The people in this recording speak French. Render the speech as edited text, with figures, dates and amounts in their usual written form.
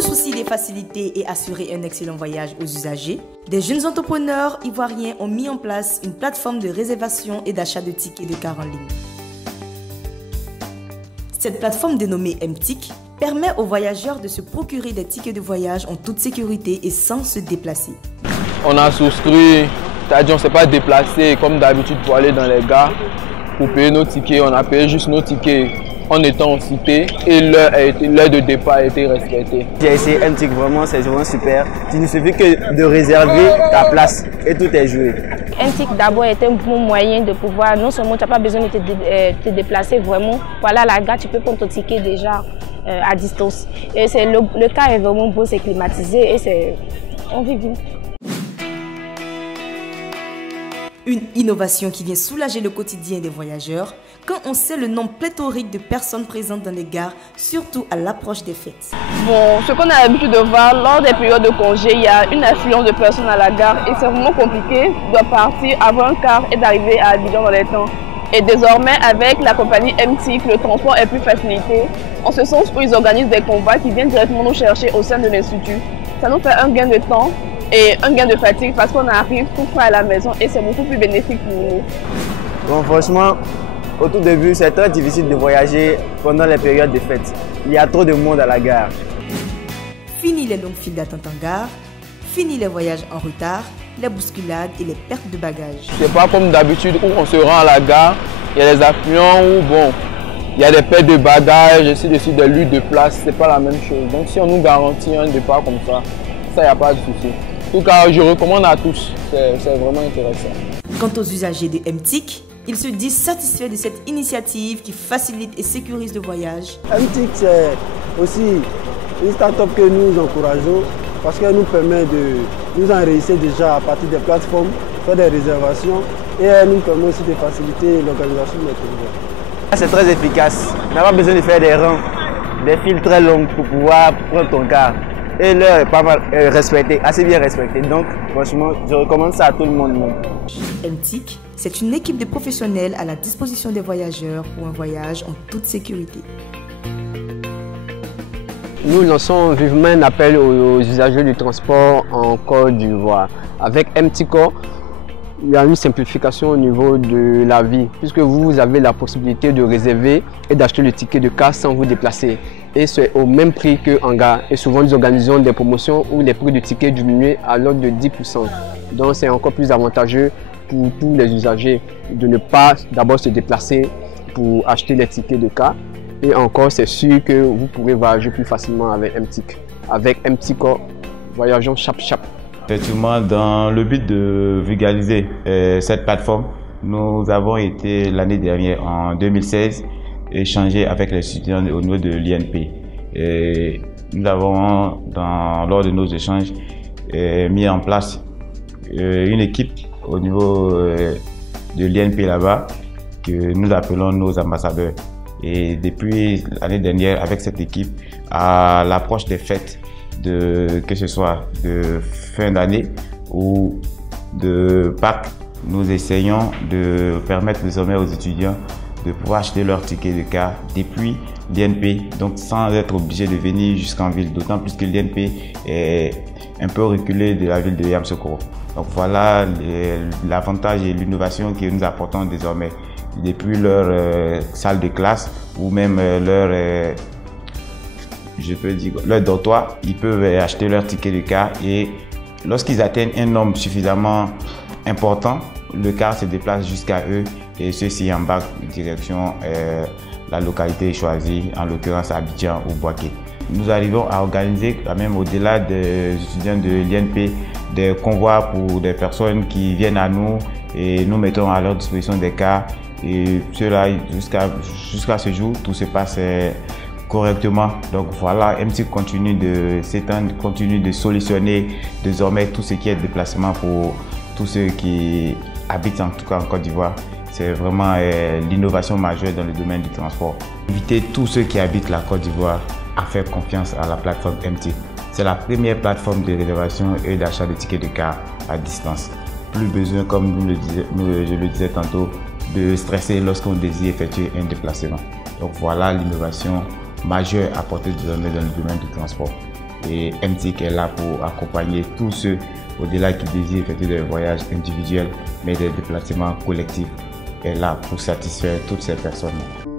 le souci des facilités et assurer un excellent voyage aux usagers, des jeunes entrepreneurs ivoiriens ont mis en place une plateforme de réservation et d'achat de tickets de car en ligne. Cette plateforme dénommée MTIC permet aux voyageurs de se procurer des tickets de voyage en toute sécurité et sans se déplacer. On a souscrit, c'est-à-dire on ne s'est pas déplacé comme d'habitude pour aller dans les gares pour payer nos tickets. On a payé juste nos tickets en étant en cité et l'heure de départ a été respectée. J'ai essayé MTIC, vraiment c'est vraiment super. Il ne suffit que de réserver ta place et tout est joué. MTIC d'abord est un bon moyen de pouvoir, non seulement tu n'as pas besoin de te déplacer vraiment, voilà la gare, tu peux prendre ton ticket déjà à distance. Et le car est vraiment beau, c'est climatisé et on vit bien. Une innovation qui vient soulager le quotidien des voyageurs quand on sait le nombre pléthorique de personnes présentes dans les gares, surtout à l'approche des fêtes. Bon, ce qu'on a l'habitude de voir lors des périodes de congé, il y a une affluence de personnes à la gare et c'est vraiment compliqué de partir avant un quart et d'arriver à Abidjan dans les temps. Et désormais, avec la compagnie MTIC, le transport est plus facilité. En ce sens où ils organisent des combats qui viennent directement nous chercher au sein de l'Institut. Ça nous fait un gain de temps et un gain de fatigue parce qu'on arrive tout près à la maison et c'est beaucoup plus bénéfique pour nous. Bon, franchement, au tout début, c'est très difficile de voyager pendant les périodes de fêtes. Il y a trop de monde à la gare. Fini les longues files d'attente en gare, fini les voyages en retard, les bousculades et les pertes de bagages. C'est pas comme d'habitude où on se rend à la gare, il y a des affluents où bon, il y a des pertes de bagages, ainsi de suite, des luttes de place, c'est pas la même chose. Donc si on nous garantit un départ comme ça, il n'y a pas de souci. En tout cas, je recommande à tous, c'est vraiment intéressant. Quant aux usagers de MTIC, ils se disent satisfaits de cette initiative qui facilite et sécurise le voyage. MTIC, c'est aussi une start-up que nous encourageons parce qu'elle nous permet de nous enregistrer déjà à partir des plateformes, faire des réservations et elle nous permet aussi de faciliter l'organisation de notre voyage. C'est très efficace. On n'a pas besoin de faire des rangs, des files très longues pour pouvoir prendre ton car. Et l'heure est pas mal respectée, assez bien respectée. Donc, franchement, je recommande ça à tout le monde. MTIC, c'est une équipe de professionnels à la disposition des voyageurs pour un voyage en toute sécurité. Nous lançons vivement un appel aux usagers du transport en Côte d'Ivoire. Avec MTICO, il y a une simplification au niveau de la vie, puisque vous avez la possibilité de réserver et d'acheter le ticket de car sans vous déplacer. Et c'est au même prix qu'en gare. Et souvent, nous organisons des promotions où les prix de tickets diminuent à l'ordre de 10%. Donc, c'est encore plus avantageux pour tous les usagers de ne pas d'abord se déplacer pour acheter les tickets de car. Et encore, c'est sûr que vous pourrez voyager plus facilement avec MTIC. Avec MTICO, voyageons chap. Effectivement, dans le but de vulgariser cette plateforme, nous avons été l'année dernière, en 2016, échanger avec les étudiants au niveau de l'INP. Nous avons, lors de nos échanges, mis en place une équipe au niveau de l'INP là-bas, que nous appelons nos ambassadeurs. Et depuis l'année dernière, avec cette équipe, à l'approche des fêtes, que ce soit de fin d'année ou de Pâques, nous essayons de permettre désormais aux étudiants de pouvoir acheter leur ticket de car depuis l'INP, donc sans être obligé de venir jusqu'en ville, d'autant plus que l'INP est un peu reculé de la ville de Yamoussoukro. Donc voilà l'avantage et l'innovation que nous apportons désormais. Depuis leur salle de classe ou même leur dortoir, ils peuvent acheter leur ticket de car et lorsqu'ils atteignent un nombre suffisamment important, le car se déplace jusqu'à eux et ceux-ci embarquent direction la localité choisie, en l'occurrence Abidjan ou Bouaké. Nous arrivons à organiser quand même au-delà des étudiants de l'INP des convois pour des personnes qui viennent à nous et nous mettons à leur disposition des cars et cela jusqu'à ce jour tout se passe correctement. Donc voilà, MTIC continue de s'étendre, continue de solutionner désormais tout ce qui est déplacement pour tous ceux qui habitent en tout cas en Côte d'Ivoire. C'est vraiment l'innovation majeure dans le domaine du transport. Inviter tous ceux qui habitent la Côte d'Ivoire à faire confiance à la plateforme MTIC. C'est la première plateforme de réservation et d'achat de tickets de car à distance. Plus besoin, comme je le disais tantôt, de stresser lorsqu'on désire effectuer un déplacement. Donc voilà l'innovation majeure apportée désormais dans le domaine du transport. Et MTIC est là pour accompagner tous ceux au-delà qui désirent effectuer des voyages individuels, mais des déplacements collectifs est là pour satisfaire toutes ces personnes.